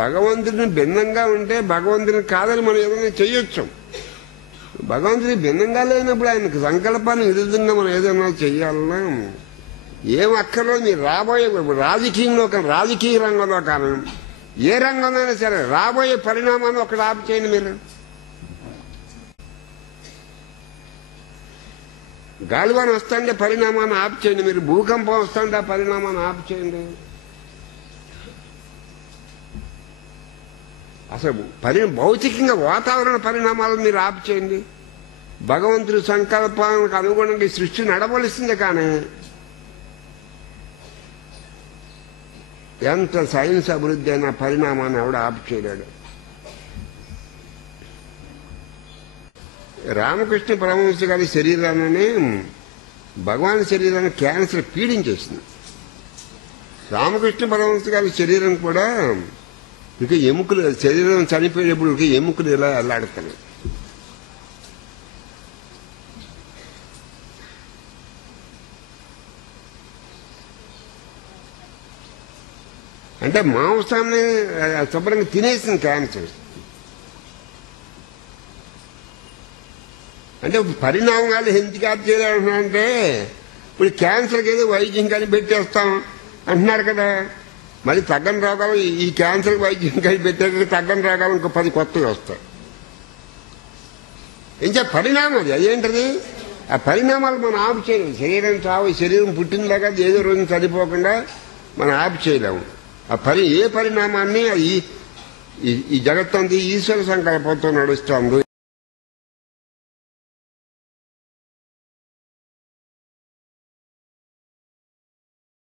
భగవంతుడిని భిన్నంగా ఉంటే భగవంతుని కాదని మనం ఏదైనా చెయ్యొచ్చు. భగవంతుడి భిన్నంగా లేనప్పుడు ఆయనకు సంకల్పాన్ని విరుద్ధంగా మనం ఏదైనా చెయ్యాలన్నా ఏం అక్కర్లేదు. మీరు రాబోయే రాజకీయ రంగంలో కానీ ఏ రంగంలోనైనా సరే రాబోయే పరిణామాన్ని ఒకటి ఆపు చేయండి. మీరు గాలివాన వస్తుంటే పరిణామాన్ని ఆపు చేయండి. మీరు భూకంపం వస్తుంటే ఆ పరిణామాన్ని ఆపు చేయండి. అసలు భౌతికంగా వాతావరణ పరిణామాలను మీరు ఆపు చేయండి. భగవంతుడి సంకల్పానికి అనుగుణంగా ఈ సృష్టి నడవలసిందే. కానీ ఎంత సైన్స్ అభివృద్ధి అయిన పరిణామాన్ని ఎవడ ఆపు చేయలేడు. రామకృష్ణ పరమహంస గారి శరీరాన్ని భగవాన్ శరీరాన్ని క్యాన్సర్ పీడించేసింది. రామకృష్ణ పరమహంస గారి శరీరం కూడా ఇక ఎముకలు శరీరం చనిపోయేప్పుడు ఇక ఎముకలు ఇలా అల్లాడుతున్నాయి. అంటే మాంసాన్ని శుభ్రంగా తినేసింది క్యాన్సర్. అంటే పరిణామాలు ఎందుకు ఆపు చేయాలంటే ఇప్పుడు క్యాన్సర్కి ఏదో వైద్యం కానీ పెట్టేస్తాం అంటున్నారు కదా. మళ్ళీ తగ్గని రోగాలు ఈ క్యాన్సర్ వైద్యం కానీ పెట్టే తగ్గని రోగాలు ఇంకో 10 కొత్తవి వస్తాయి. ఇంకా పరిణామాలు అదేంటది? ఆ పరిణామాలు మనం ఆపు చేయలేము. శరీరం చావు శరీరం పుట్టిందాకా ఏదో రోజు చనిపోకుండా మనం ఆపు చేయలేము. ఏ పరిణామాన్ని ఈ జగత్తంతా ఈశ్వర సంకల్పంతో నడుస్తాము.